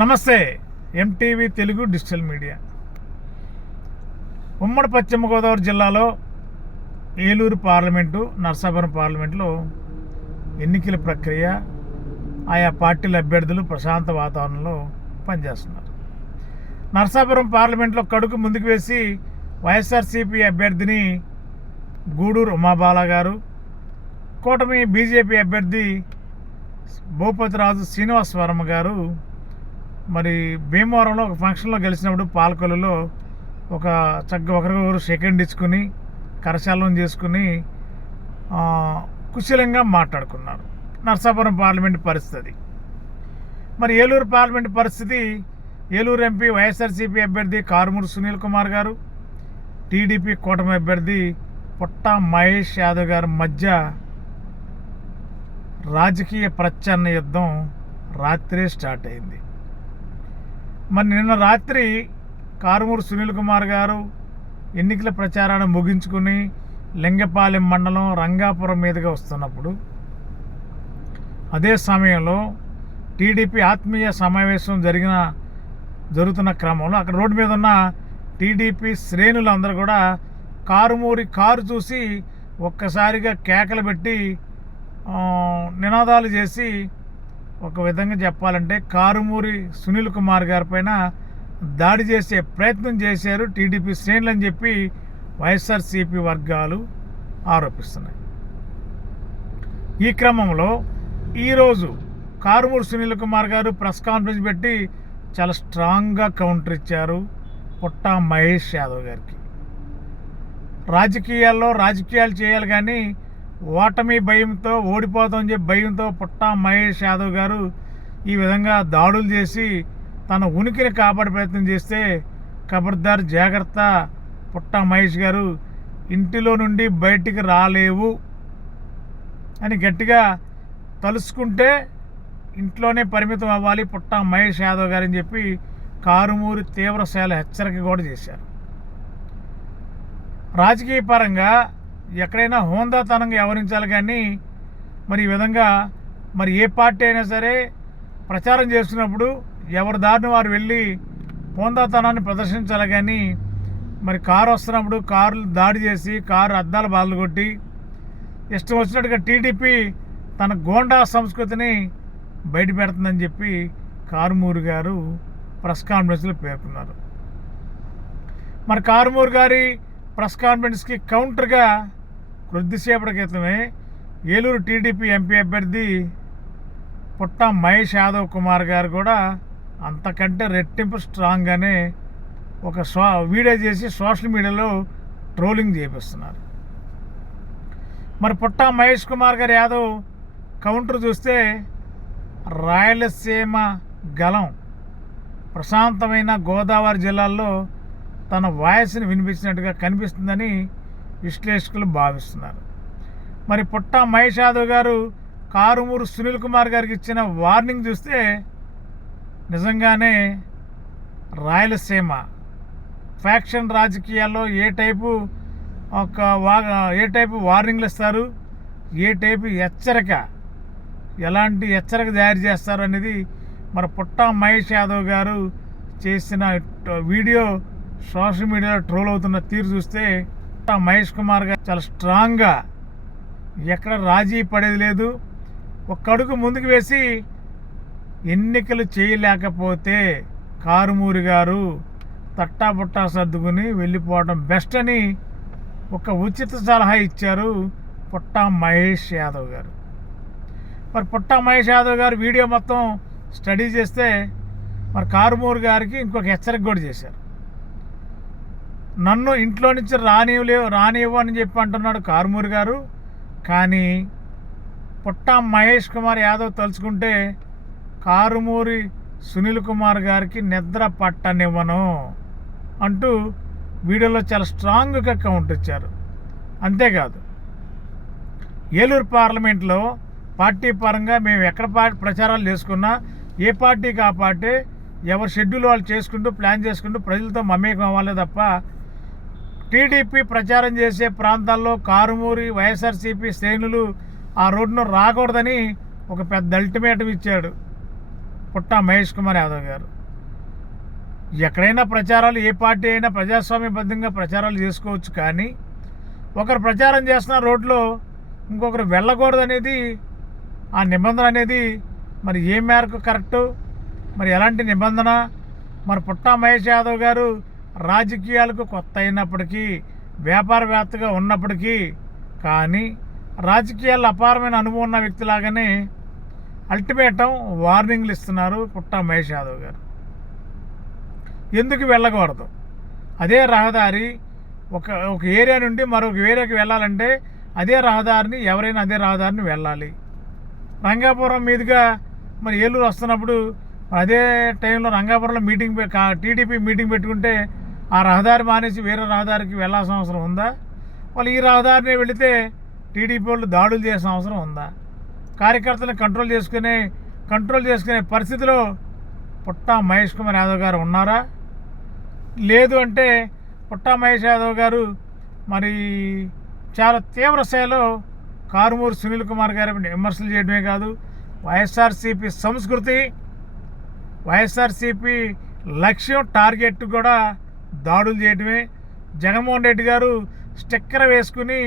నమస్తే MTV Telugu digital media. ఉమ్మడి పశ్చిమ గోదావరి జిల్లాలో ఏలూరు పార్లమెంటు నర్సాపురం పార్లమెంట్లో ఎన్నికల ప్రక్రియ ఆయా పార్టీల అభ్యర్థులు ప్రశాంత వాతావరణంలో పనిచేస్తున్నారు. నర్సాపురం పార్లమెంట్లో కడుకు ముందుకు వేసి వైఎస్ఆర్సీపీ అభ్యర్థిని గూడూరు ఉమాబాల గారు కూటమి బీజేపీ అభ్యర్థి భూపతిరాజు శ్రీనివాసవరమ్మ గారు మరి భీమవరంలో ఒక ఫంక్షన్లో గెలిచినప్పుడు పాలకొల్లులో ఒక చక్కగా ఒకరికొకరు సెకండ్ ఇచ్చుకుని కరశాలం చేసుకుని కుశలంగా మాట్లాడుకున్నారు. నర్సాపురం పార్లమెంట్ పరిస్థితి. మరి ఏలూరు పార్లమెంట్ పరిస్థితి ఏలూరు ఎంపీ వైఎస్ఆర్సీపీ అభ్యర్థి కారుమూరు సునీల్ కుమార్ గారు టీడీపీ కూటమి అభ్యర్థి పుట్ట మహేష్ యాదవ్ గారి మధ్య రాజకీయ ప్రచ్ఛన్న యుద్ధం రాత్రే స్టార్ట్ అయింది. మరి నిన్న రాత్రి కారుమూరు సునీల్ కుమార్ గారు ఎన్నికల ప్రచారాన్ని ముగించుకుని లింగపాలెం మండలం రంగాపురం మీదుగా వస్తున్నప్పుడు అదే సమయంలో టీడీపీ ఆత్మీయ సమావేశం జరిగిన జరుగుతున్న క్రమంలో అక్కడ రోడ్డు మీద ఉన్న టీడీపీ శ్రేణులందరూ కూడా కారుమూరి కారు చూసి ఒక్కసారిగా కేకలు పెట్టి నినాదాలు చేసి ఒక విధంగా చెప్పాలంటే కారుమూరి సునీల్ కుమార్ గారి పైన దాడి చేసే ప్రయత్నం చేశారు టీడీపీ శ్రేణులు అని చెప్పి వైఎస్ఆర్సీపీ వర్గాలు ఆరోపిస్తున్నాయి. ఈ క్రమంలో ఈరోజు కారుమూరి సునీల్ కుమార్ గారు ప్రెస్ కాన్ఫరెన్స్ పెట్టి చాలా స్ట్రాంగ్గా కౌంటర్ ఇచ్చారు పుట్ట మహేష్ యాదవ్ గారికి. రాజకీయాల్లో రాజకీయాలు చేయాలి కానీ ఓటమి భయంతో ఓడిపోతామని చెప్పి భయంతో పుట్ట మహేష్ యాదవ్ గారు ఈ విధంగా దాడులు చేసి తన ఉనికిని కాపాడే ప్రయత్నం చేస్తే ఖబర్దార్ జాగ్రత్త పుట్ట మహేష్ గారు ఇంటిలో నుండి బయటికి రాలేవు అని గట్టిగా తలుసుకుంటే ఇంట్లోనే పరిమితం అవ్వాలి పుట్ట మహేష్ యాదవ్ గారని చెప్పి కారుమూరి తీవ్రశైల హెచ్చరిక కూడా చేశారు. రాజకీయ పరంగా ఎక్కడైనా హోందాతనంగా వ్యవహరించాలి కానీ మరి ఈ విధంగా మరి ఏ పార్టీ అయినా సరే ప్రచారం చేస్తున్నప్పుడు ఎవరి దారిని వారు వెళ్ళి హోందాతనాన్ని ప్రదర్శించాలి కానీ మరి కారు వస్తున్నప్పుడు కారు దాడి చేసి కారు అద్దాలు బాధలు కొట్టి ఇష్టం వచ్చినట్టుగా టీడీపీ తన గోండా సంస్కృతిని బయట పెడుతుందని చెప్పి కారుమూరు గారు ప్రెస్ కాన్ఫరెన్స్లో పేర్కొన్నారు. మరి కారుమూరు గారి ప్రెస్ కాన్ఫరెన్స్కి కౌంటర్గా కొద్దిసేపటి క్రితమే ఏలూరు టీడీపీ ఎంపీ అభ్యర్థి పుట్ట మహేష్ యాదవ్ కుమార్ గారు కూడా అంతకంటే రెట్టింపు స్ట్రాంగ్గానే ఒక సో వీడియో చేసి సోషల్ మీడియాలో ట్రోలింగ్ చేపిస్తున్నారు. మరి పుట్ట మహేష్ కుమార్ గారు యాదవ్ కౌంటర్ చూస్తే రాయలసీమ గలం ప్రశాంతమైన గోదావరి జిల్లాల్లో తన వాయిస్ని వినిపించినట్టుగా కనిపిస్తుందని విశ్లేషకులు భావిస్తున్నారు. మరి పుట్ట మహేష్ యాదవ్ గారు కారుమూరు సునీల్ కుమార్ గారికి ఇచ్చిన వార్నింగ్ చూస్తే నిజంగానే రాయలసీమ ఫ్యాక్షన్ రాజకీయాల్లో ఏ టైపు ఒక వా ఏ టైపు వార్నింగ్లు ఇస్తారు ఏ టైపు హెచ్చరిక ఎలాంటి హెచ్చరిక తయారు చేస్తారు అనేది మరి పుట్ట మహేష్ యాదవ్ గారు చేసిన వీడియో సోషల్ మీడియాలో ట్రోల్ అవుతున్న తీరు చూస్తే పుట్ట మహేష్ కుమార్ గారు చాలా స్ట్రాంగ్గా ఎక్కడ రాజీ పడేది లేదు. ఒక అడుగు ముందుకు వేసి ఎన్నికలు చేయలేకపోతే కారుమూరి గారు తట్టా పుట్టా సర్దుకుని వెళ్ళిపోవడం బెస్ట్ అని ఒక ఉచిత సలహా ఇచ్చారు పుట్ట మహేష్ యాదవ్ గారు. మరి పుట్ట మహేష్ యాదవ్ గారు వీడియో మొత్తం స్టడీ చేస్తే మరి కారుమూరి గారికి ఇంకొక హెచ్చరిక కూడా చేశారు. నన్ను ఇంట్లో నుంచి రానివ్వలేవు రానివ్వు అని చెప్పి అంటున్నాడు కారుమూరి గారు. కానీ పుట్ట మహేష్ కుమార్ యాదవ్ తలుచుకుంటే కారుమూరి సునీల్ కుమార్ గారికి నిద్ర పట్టనివ్వను అంటూ వీడియోలో చాలా స్ట్రాంగ్గా కౌంట్ ఇచ్చారు. అంతేకాదు ఏలూరు పార్లమెంట్లో పార్టీ పరంగా మేము ఎక్కడ పా- ప్రచారాలు చేసుకున్నా ఏ పార్టీకి ఆ పార్టీ ఎవరి షెడ్యూల్ వాళ్ళు చేసుకుంటూ ప్లాన్ చేసుకుంటూ ప్రజలతో మమేకం అవ్వాలి తప్ప టీడీపీ ప్రచారం చేసే ప్రాంతాల్లో కారుమూరి వైఎస్ఆర్సీపీ శ్రేణులు ఆ రోడ్డును రాకూడదని ఒక పెద్ద అల్టిమేటం ఇచ్చాడు పుట్టా మహేష్ కుమార్ యాదవ్ గారు. ఎక్కడైనా ప్రచారాలు ఏ పార్టీ అయినా ప్రజాస్వామ్యబద్ధంగా ప్రచారాలు చేసుకోవచ్చు కానీ ఒకరు ప్రచారం చేస్తున్న రోడ్లో ఇంకొకరు వెళ్ళకూడదు అనేది ఆ నిబంధన అనేది మరి ఏ మేరకు కరెక్టు మరి ఎలాంటి నిబంధన మరి పుట్టా మహేష్ యాదవ్ గారు రాజకీయాలకు కొత్త అయినప్పటికీ వ్యాపారవేత్తగా ఉన్నప్పటికీ కానీ రాజకీయాల్లో అపారమైన అనుభవం ఉన్న వ్యక్తిలాగానే అల్టిమేటం వార్నింగ్లు ఇస్తున్నారు పుట్ట మహేష్ యాదవ్ గారు. ఎందుకు వెళ్ళకూడదు? అదే రహదారి ఒక ఒక ఏరియా నుండి మరొక ఏరియాకి వెళ్ళాలంటే అదే రహదారిని ఎవరైనా అదే రహదారిని వెళ్ళాలి. రంగాపురం మీదుగా మరి ఏలూరు వస్తున్నప్పుడు అదే టైంలో రంగాపురంలో మీటింగ్ పె- కా- టీడీపీ మీటింగ్ పెట్టుకుంటే ఆ రహదారి మానేసి వేరే రహదారికి వెళ్ళాల్సిన అవసరం ఉందా? వాళ్ళు ఈ రహదారిని వెళితే టీడీపీ వాళ్ళు దాడులు చేసిన అవసరం ఉందా? కార్యకర్తలను కంట్రోల్ చేసుకునే కంట్రోల్ చేసుకునే పరిస్థితిలో పుట్టా మహేష్ కుమార్ యాదవ్ గారు ఉన్నారా? లేదు అంటే పుట్టా మహేష్ యాదవ్ గారు మరి చాలా తీవ్ర స్థాయిలో కారుమూరు సునీల్ కుమార్ గారి విమర్శలు చేయడమే కాదు వైఎస్ఆర్సీపీ సంస్కృతి వైఎస్ఆర్సీపీ లక్ష్యం టార్గెట్ కూడా దాడులు చేయటమే. జగన్మోహన్ రెడ్డి గారు స్టిక్కర్ వేసుకుని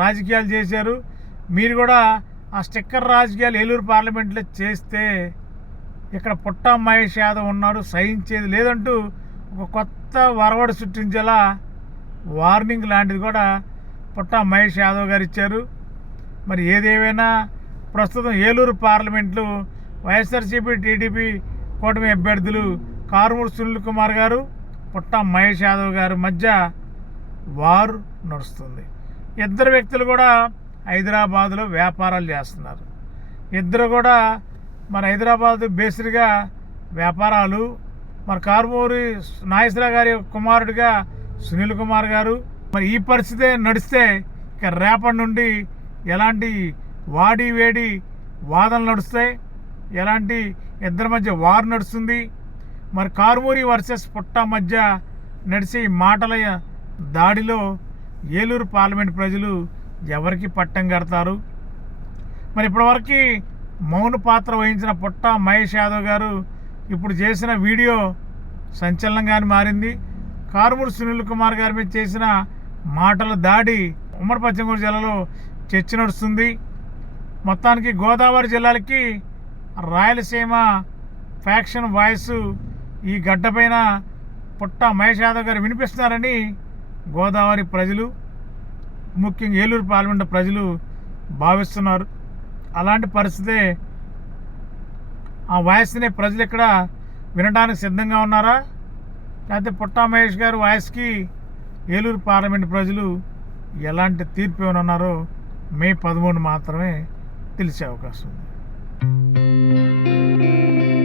రాజకీయాలు చేశారు. మీరు కూడా ఆ స్టిక్కర్ రాజకీయాలు ఏలూరు పార్లమెంట్లో చేస్తే ఇక్కడ పుట్ట మహేష్ యాదవ్ ఉన్నాడు సహించేది లేదంటూ ఒక కొత్త వరవడు సృష్టించేలా వార్నింగ్ లాంటిది కూడా పుట్ట మహేష్ యాదవ్ గారు ఇచ్చారు. మరి ఏదేమైనా ప్రస్తుతం ఏలూరు పార్లమెంట్లో వైఎస్ఆర్సీపీ టీడీపీ కూటమి అభ్యర్థులు కారుమూరు సునీల్ కుమార్ గారు పుట్ట మహేష్ యాదవ్ గారి మధ్య వారు నడుస్తుంది. ఇద్దరు వ్యక్తులు కూడా హైదరాబాదులో వ్యాపారాలు చేస్తున్నారు. ఇద్దరు కూడా మరి హైదరాబాద్ బేస్డ్గా వ్యాపారాలు. మరి కారుమూరి నాగేశ్వరరావు గారి కుమారుడిగా సునీల్ కుమార్ గారు. మరి ఈ పరిస్థితే నడిస్తే ఇక రేపటి నుండి ఎలాంటి వాడి వేడి వాదనలు నడుస్తాయి. ఎలాంటి ఇద్దరి మధ్య వారు నడుస్తుంది. మరి కారుమూరి వర్సెస్ పుట్ట మధ్య నడిచే మాటల దాడిలో ఏలూరు పార్లమెంట్ ప్రజలు ఎవరికి పట్టం కడతారు? మరి ఇప్పటివరకు మౌన పాత్ర వహించిన పుట్ట మహేష్ యాదవ్ గారు ఇప్పుడు చేసిన వీడియో సంచలనంగానే మారింది. కారుమూరు సునీల్ కుమార్ గారి మీద చేసిన మాటల దాడి ఉమ్మడి పశ్చిమ గోదావరి జిల్లాలో చర్చ నడుస్తుంది. మొత్తానికి గోదావరి జిల్లాలకి రాయలసీమ ఫ్యాక్షన్ వాయిస్ ఈ గడ్డపైన పుట్ట మహేష్ యాదవ్ గారు వినిపిస్తున్నారని గోదావరి ప్రజలు ముఖ్యంగా ఏలూరు పార్లమెంట్ ప్రజలు భావిస్తున్నారు. అలాంటి పరిస్థితే ఆ వాయిస్ని ప్రజలు ఇక్కడ వినడానికి సిద్ధంగా ఉన్నారా? లేకపోతే పుట్టా మహేష్ గారు వాయిస్కి ఏలూరు పార్లమెంట్ ప్రజలు ఎలాంటి తీర్పు ఇవ్వనున్నారో మే పదమూడు మాత్రమే తెలిసే అవకాశం ఉంది.